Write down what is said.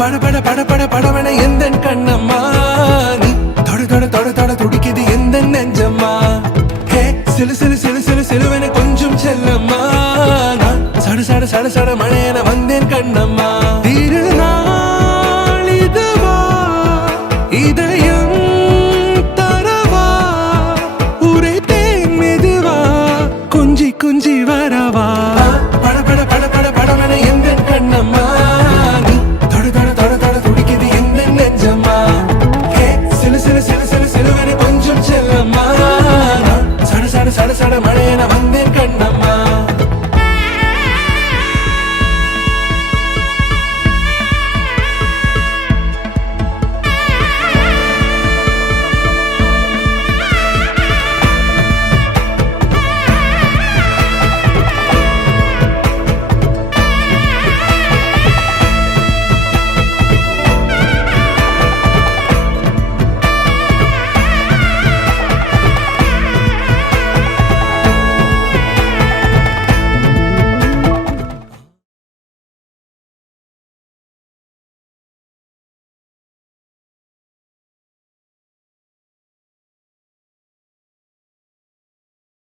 பட பட பட பட படவன எந்த கண்ணம்மா நீ தொட தொட தொட தொட துடிக்குது எந்த நெஞ்சம்மா ஹே சிலு சிலு சிலு சிலு சிலுவன கொஞ்சம் செல்லம்மா நான் சட சட சட சட மழையன வந்தேன் கண்ணம்மா